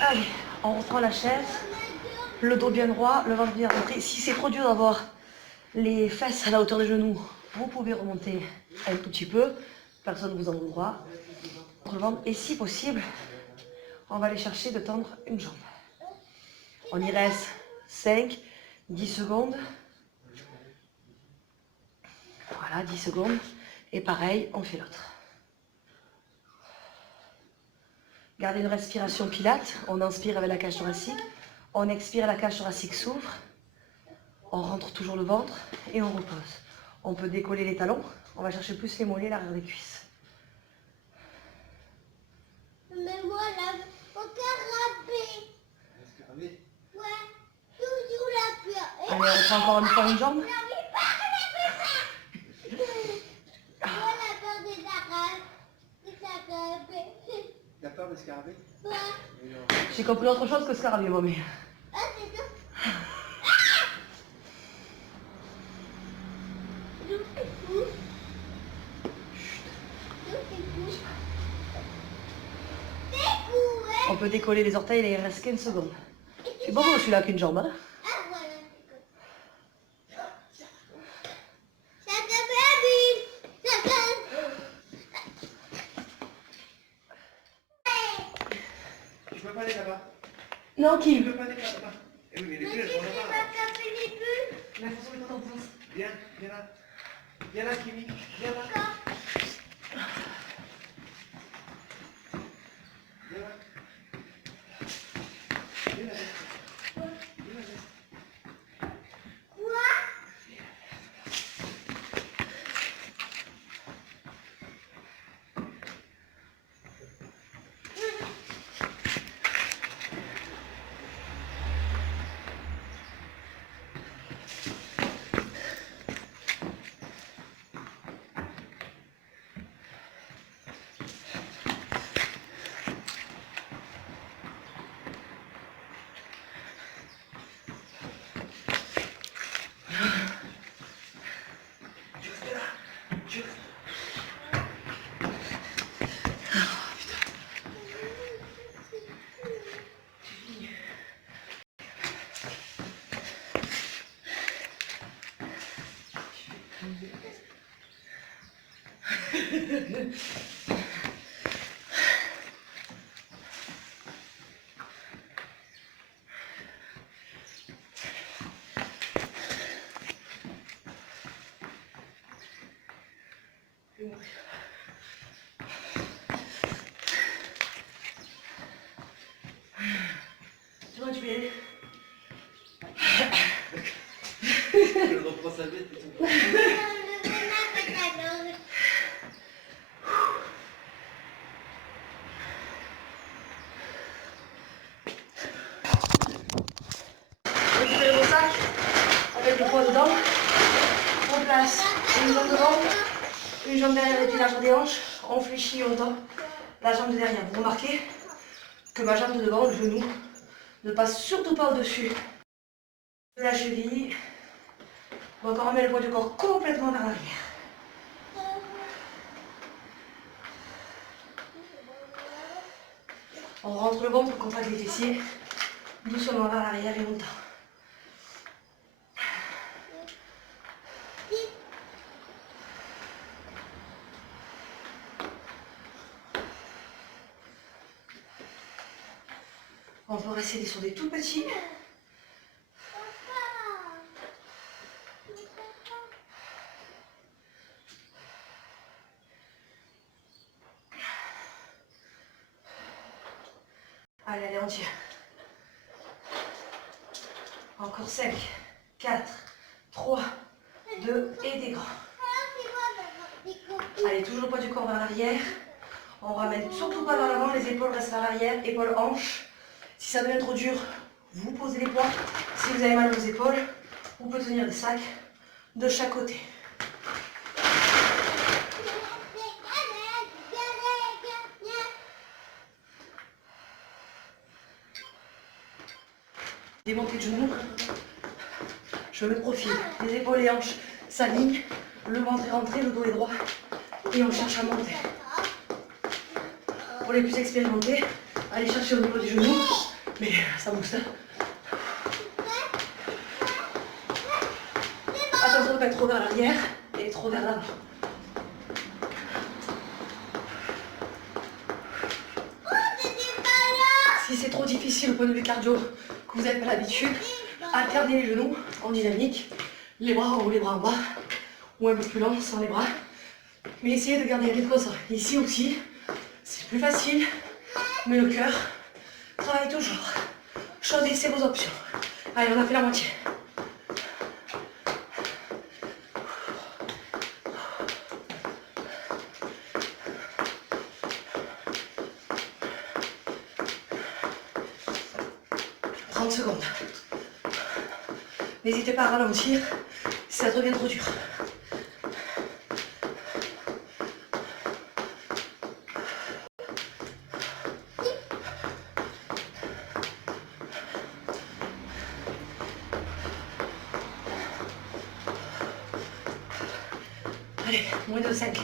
Allez, on reprend la chaise, le dos bien droit, le ventre bien rentré. Si c'est trop dur d'avoir les fesses à la hauteur des genoux, vous pouvez remonter un tout petit peu, personne ne vous en voudra. Le ventre, et si possible, on va aller chercher de tendre une jambe. On y reste 5, 10 secondes. Voilà, 10 secondes. Et pareil, on fait l'autre. Gardez une respiration pilate. On inspire avec la cage thoracique. On expire, la cage thoracique s'ouvre. On rentre toujours le ventre et on repose. On peut décoller les talons. On va chercher plus les mollets, l'arrière des cuisses. Mais moi, là, au carabé. Ouais, toujours la peur. Allez, on reprend encore une fois une jambe. Moi, la peur des arabes. Des scarabées. T'as peur des scarabées? Ouais. J'ai compris autre chose que scarabée, moi, mais... Ah, c'est tout. D'où c'est fou? D'où c'est fou? C'est fou, ouais. On peut décoller les orteils, il reste 15 secondes. C'est bon, celui-là, qu'une jambe, hein. Ah, voilà, c'est cool. Ça te fait vite. Ça Tu peux pas aller là-bas. Non, Tu Kim. peux pas aller là-bas. Eh oui, mais les Mais bulles, tu elles sont sais là-bas. pas taper les bulles. La façon dont on pense. Viens, viens là. Viens là, Kimi. Viens là. Viens là. Viens là. Viens là. Quoi? Tu vois, tu peux y aller. Je reprends sa bête et tout. Récupérez vos sacs avec le poids dedans. On place une jambe devant, une jambe derrière l'épilage des hanches. On fléchit, on tend la jambe de derrière. Vous remarquez que ma jambe de devant, le genou, ne passe surtout pas au-dessus de la cheville. On va encore remettre le poids du corps complètement vers l'arrière. On rentre le ventre, on contracte les fessiers, doucement vers l'arrière et on tend. On peut rester sur des tout petits. Allez, allez, on tire. Encore 5, 4, 3, 2 et des grands. Allez, toujours le poids du corps vers l'arrière. On ramène surtout pas vers l'avant, les épaules restent vers l'arrière, épaules, hanches. Si ça devient trop dur, vous posez les poids. Si vous avez mal aux épaules, vous pouvez tenir des sacs de chaque côté. Démontez le genou. Je me profile. Les épaules et hanches s'alignent. Le ventre est rentré, le dos est droit. Et on cherche à monter. Pour les plus expérimentés, Allez chercher au niveau du genou. Mais ça booste. Attention de ne pas être trop vers l'arrière et trop vers l'avant. Si c'est trop difficile au point de vue cardio, que vous n'avez pas l'habitude, alternez les genoux en dynamique, les bras en haut, les bras en bas, ou un peu plus lent sans les bras. Mais essayez de garder un rythme comme ça. Ici aussi, c'est plus facile, mais le cœur travaille toujours. Choisissez vos options. Allez, on a fait la moitié. Secondes. N'hésitez pas à ralentir si ça devient trop dur. Allez, moins de 5.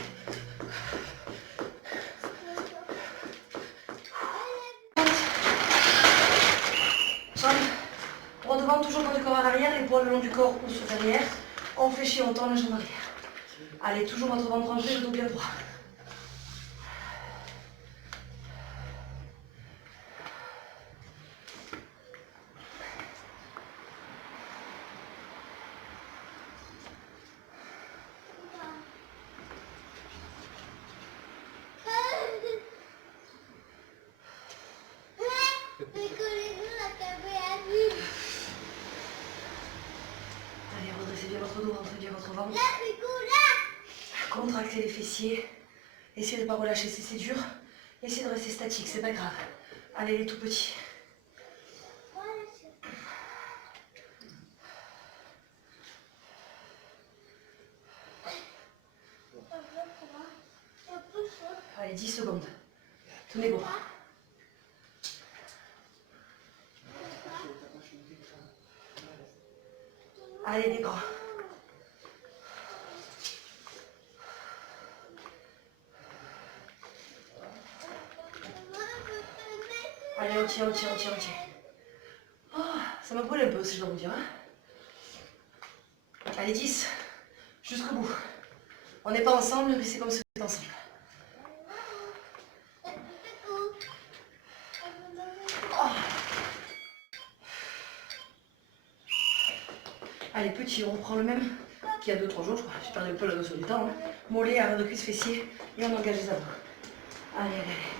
Droit devant, toujours dans le corps à l'arrière, les poids le long du corps ou sur derrière. On fléchit, on tend la jambe arrière. Allez, toujours votre ventre rangé, le dos bien droit. Allez, redressez bien votre dos, rentrez bien votre ventre. Contractez les fessiers. Essayez de ne pas relâcher si c'est dur. Essayez de rester statique, c'est pas grave. Allez, les tout petits. Allez, 10 secondes. Tenez bon. Allez, des bras. Allez, on tient, on tient, on tient, on tient. Oh, ça m'a brûlé un peu, si je dois vous dire. Hein. Allez, 10. Jusqu'au bout. On n'est pas ensemble, mais c'est comme si on était ensemble. Oh. Allez, petit, on reprend le même qu'il y a 2-3 jours, je crois. J'ai perdu un peu la notion du temps. Hein. Mollet, arrêt de cuisse, fessier, et on engage les abdos. Allez, allez, allez.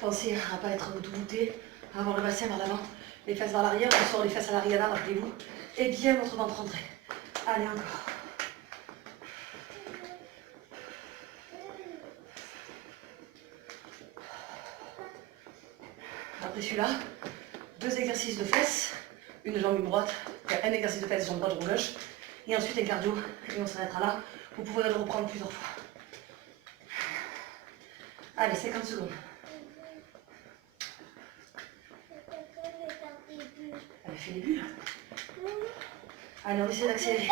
Pensez à ne pas être tout voûté, à avoir le bassin vers l'avant, les fesses vers l'arrière, on sort les fesses à l'arrière, rappelez-vous, et bien votre ventre rentré. Allez, encore. Après celui-là, 2 exercices de fesses, une jambe droite, un exercice de fesses, jambe droite, jambe gauche, et ensuite un cardio, et on s'arrêtera là. Vous pouvez le reprendre plusieurs fois. Allez, 50 secondes. Elle fait les bulles. Allez, on essaie d'accélérer.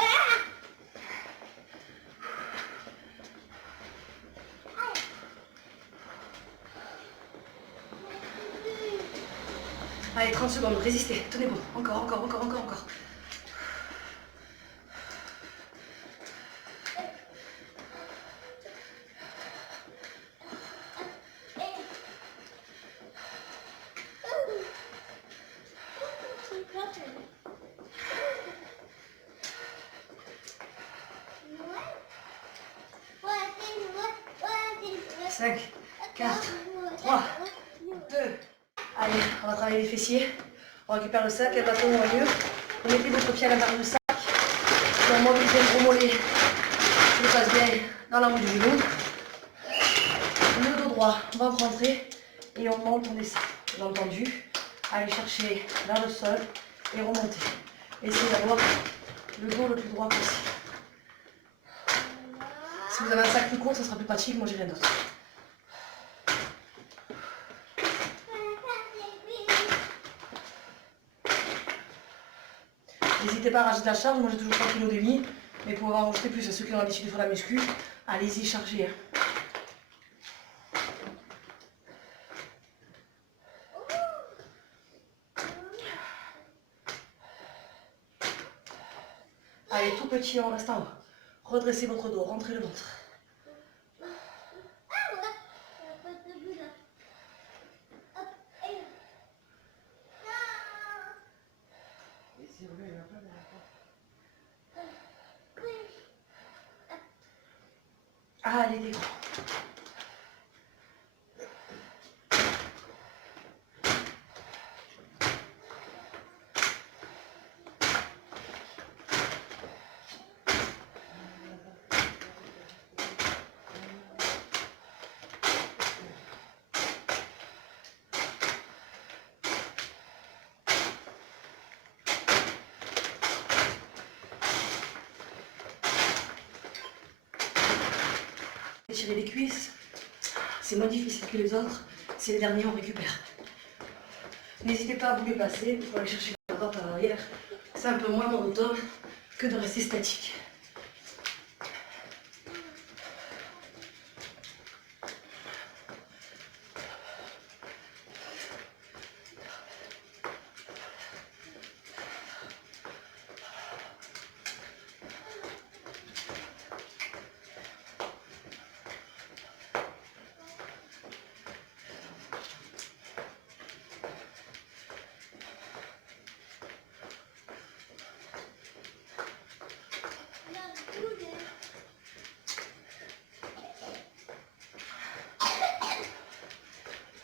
Allez, 30 secondes, résistez, tenez bon. Encore, encore, encore, encore, encore. Cinq, 4, 3, 2. Allez, on va travailler les fessiers. On récupère le sac, le bâton au milieu. Vous mettez votre pied à l'intérieur du sac. Et on mobilise le gros mollet. Je le passe bien dans la bout du genou. Le dos droit, ventre rentré. Et on monte, on descend. Bien entendu. Allez chercher vers le sol et remonter. Essayez d'avoir le dos le plus droit possible. Si vous avez un sac plus court, ça sera plus pratique. Moi, j'ai rien d'autre. N'hésitez pas à rajouter la charge, moi j'ai toujours 3 kg demi, mais pour en rajouter plus à ceux qui ont l'habitude de faire la muscu, allez-y, chargez. Allez, tout petit, on reste en haut. Redressez votre dos, rentrez le ventre. Ah ouais, pas de but là. Hop, et là. Et si on il va pas dans la Allez, des grands. Étirez les cuisses, c'est moins difficile que les autres, c'est les derniers on récupère. N'hésitez pas à vous déplacer pour aller chercher la droite à l'arrière, c'est un peu moins monotone que de rester statique.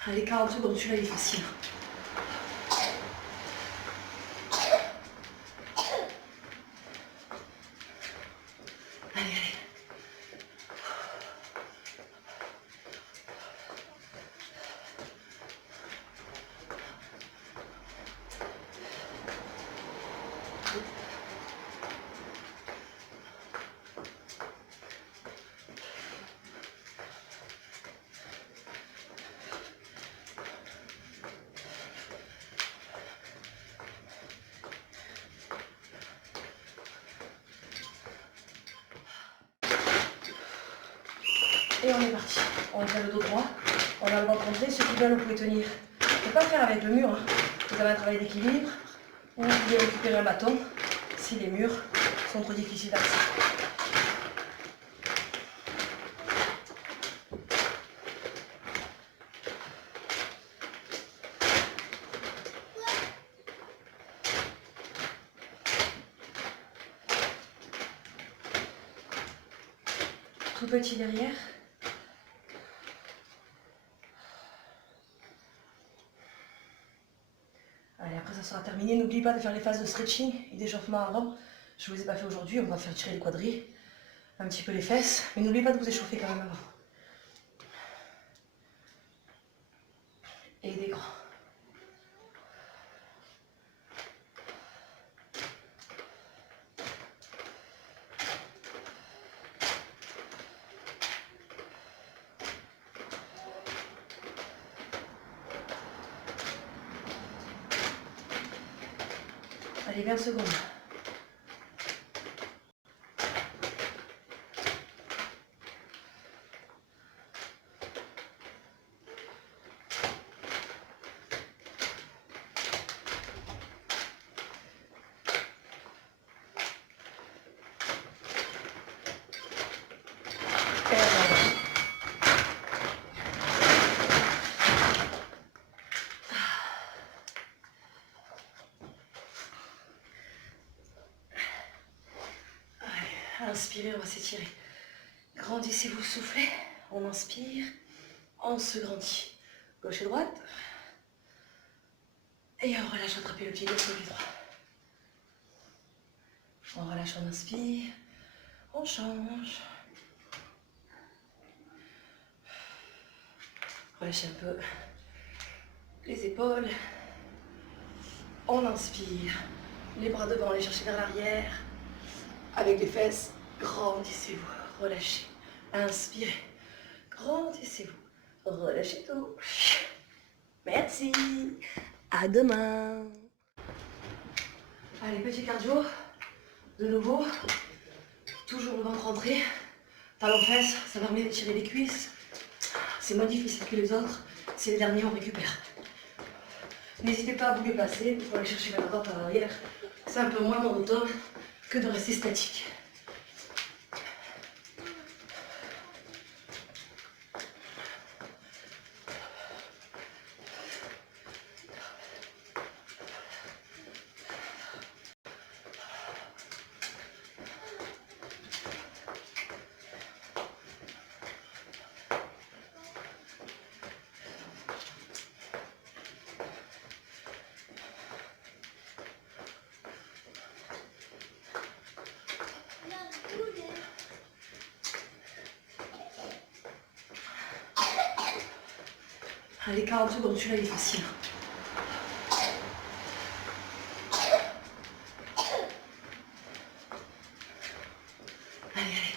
Allez, 40 secondes, celui-là il est facile. Allez, allez. Et on est parti. On va faire le dos droit. On va le ventre rentré. Ceux qui veulent, vous pouvez tenir. Ne pas faire avec le mur. Hein. Vous avez un travail d'équilibre. Ou vous pouvez récupérer un bâton si les murs sont trop difficiles d'accès. Tout petit derrière. Allez, après ça sera terminé. N'oubliez pas de faire les phases de stretching et d'échauffement avant. Je ne vous ai pas fait aujourd'hui. On va faire tirer les quadris, un petit peu les fesses. Mais n'oubliez pas de vous échauffer quand même avant. Et des grands. Allez, 20 secondes. Inspirez, on va s'étirer. Grandissez-vous, soufflez. On inspire, on se grandit. Gauche et droite. Et on relâche, attrapez le pied gauche, le pied droit. On relâche, on inspire. On change. Relâchez un peu les épaules. On inspire. Les bras devant, les chercher vers l'arrière. Avec les fesses, grandissez-vous. Relâchez. Inspirez. Grandissez-vous. Relâchez tout. Merci. À demain. Allez, petit cardio. De nouveau. Toujours le ventre rentré. Talons fesses, ça permet d'étirer les cuisses. C'est moins difficile que les autres. C'est les derniers, on récupère. N'hésitez pas à vous déplacer pour aller chercher la droite à l'arrière. C'est un peu moins monotone que de rester statique. Allez, 40 secondes, celui-là il est facile. Allez, allez.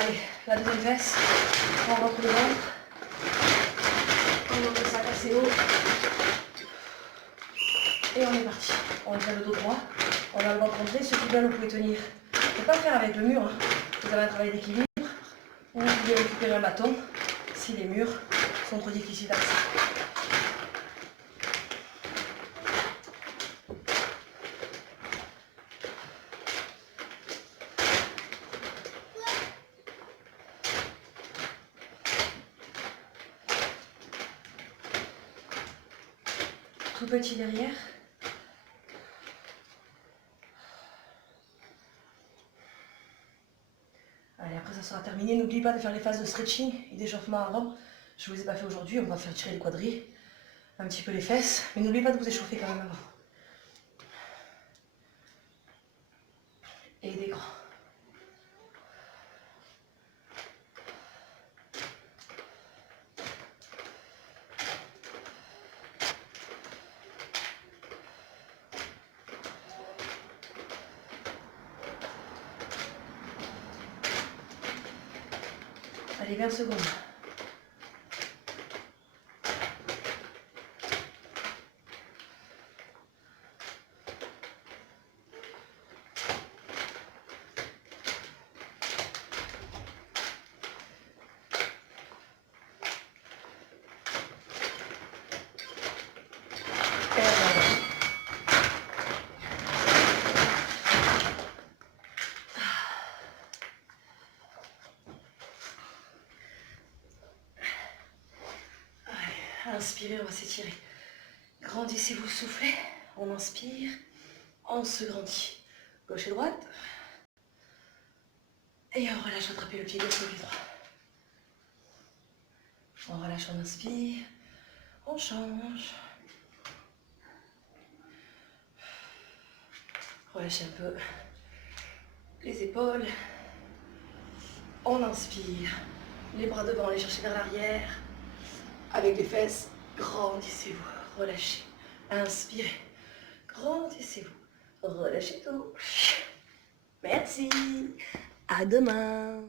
Allez, la deuxième fesse, on rentre le ventre, on monte le sac assez haut, et on est parti. On tient le dos droit, on a le ventre rentré, ceux qui veulent, vous pouvez tenir. Il ne faut pas le faire avec le mur, hein. Vous avez un travail d'équilibre, ou vous pouvez récupérer un bâton, si les murs sont trop difficiles d'accès. Tout petit derrière. Allez, après ça sera terminé. N'oubliez pas de faire les phases de stretching et d'échauffement avant. Je ne vous ai pas fait aujourd'hui, on va faire tirer les quadris, un petit peu les fesses, mais n'oubliez pas de vous échauffer quand même avant. Et des grands. Allez, 20 secondes. Et voilà. Inspirez, on va s'étirer. Grandissez-vous, soufflez. On inspire, on se grandit. Gauche et droite. Et on relâche, attrapez le pied gauche et le pied droit. On relâche, on inspire. On change. Relâchez un peu les épaules. On inspire. Les bras devant, les chercher vers l'arrière. Avec les fesses, grandissez-vous, relâchez, inspirez, grandissez-vous, relâchez tout. Merci, à demain.